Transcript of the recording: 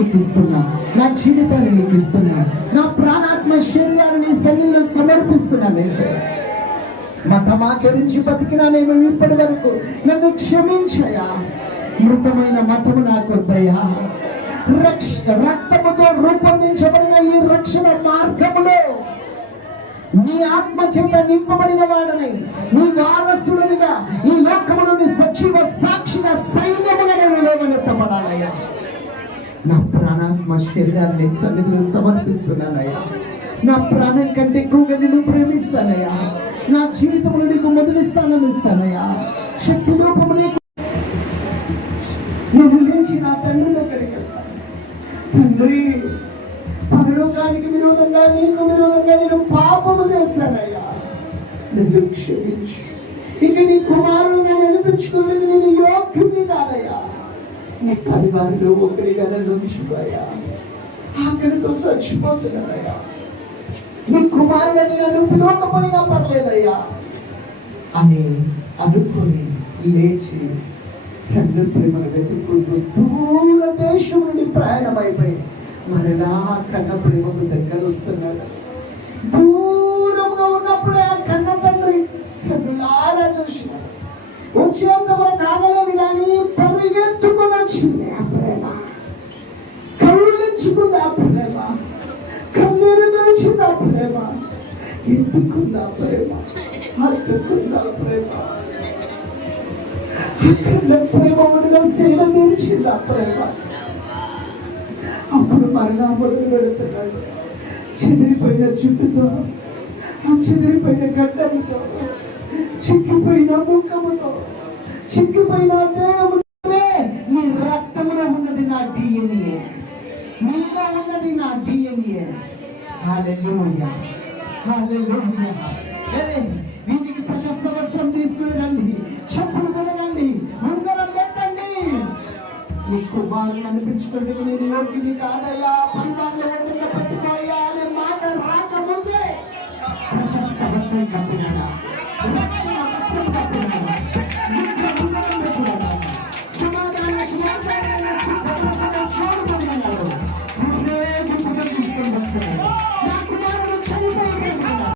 నీకు ఇస్తున్నా, నా జీవితాన్ని నీకు ఇస్తున్నా, నా ప్రాణాత్మ శరీరాన్ని నీ సన్నిధిలో సమర్పిస్తున్నాను యేసయ్య. మతమాచరించి బతికినా నేను ఇప్పటి వరకు, నన్ను క్షమించయ్యా. మృతమైన మతము నాకు వద్దయ్యా. రక్తముతో రూపొందించబడిన ఈ రక్షణ మార్గములో నీ ఆత్మ చేత నింపబడిన వాడనై, నీ వారసుడునిగా ఈ లోకములోని సజీవ సాక్షిగా సైన్యముగా నేను లేవనెత్తబడాలయ్యా. నా ప్రాణాత్మ శరీరాన్ని సన్నిధిలో సమర్పిస్తున్నానయ్యా. నా ప్రాణం కంటే ఎక్కువగా నిన్ను ప్రేమిస్తానయ్యా. నా జీవితంలో నీకు మొదటి స్థానం ఇస్తానయ్యా. శక్తి రూపము నీకు నువ్వు లేచి నా తండ్రి దగ్గరికి వెళ్తాను. తండ్రి, పరలోకానికి విరోధంగా, నీకు విరోధంగా నేను పాపము చేశానయ్యా, నన్ను క్షమించు. ఇక నీ కుమారుడుగా అనిపించుకోవడానికి నేను యోగ్యుని కాదయ్యా. నీ పరివారంలో ఒకరిగా నన్ను విషువయ్యా. ఆకలితో చచ్చిపోతున్నానయ్యా. నీ కుమారుడిని నన్ను పిలవకపోయినా పర్లేదయ్యా అని అనుకుని లేచి తండ్రి ప్రేమను వెతుక్కుంటూ దూర దేశం నుండి ప్రయాణమైపోయి మరలా కన్న ప్రేమకు దగ్గర వస్తున్నాడు. దూరంగా ఉన్నప్పుడే ఆ కన్న తండ్రి కన్నులారా చూసినాడు. వచ్చేంత వరకు ఆగలేదు కానీ పరిగెత్తుకుని వచ్చింది ఆ ప్రేమ. కౌలించుకుంది ఆ ప్రేమ, కన్నీరు తెరిచింది ఆ ప్రేమ, ఎత్తుకుంది ఆ ప్రేమ, హత్తుకుంది ఆ ప్రేమ, అక్కడ ప్రేమ సేవ తీర్చింది ఆ ప్రేమ. అప్పుడు మరలా మొదలు పెడుతున్నాడు. చెదిరిపోయిన చుట్టుతో, ఆ చెదిరిపోయిన గడ్డలతో, చిక్కిపోయిన ముఖముతో, చిక్కిపోయిన దేహమునే. నీ రక్తంలో ఉన్నది నా DNA, నీలో ఉన్నది నా DNA. హల్లెలూయా, హల్లెలూయా. వీటికి ప్రశస్త వస్త్రం తీసుకుని రండి, చెప్పులు కొనరండి, ఉంగరం పెట్టండి. నీ కుమారుని అనిపించుకుంటే నేను యోగిని కాదయ్యా. పరివారంలో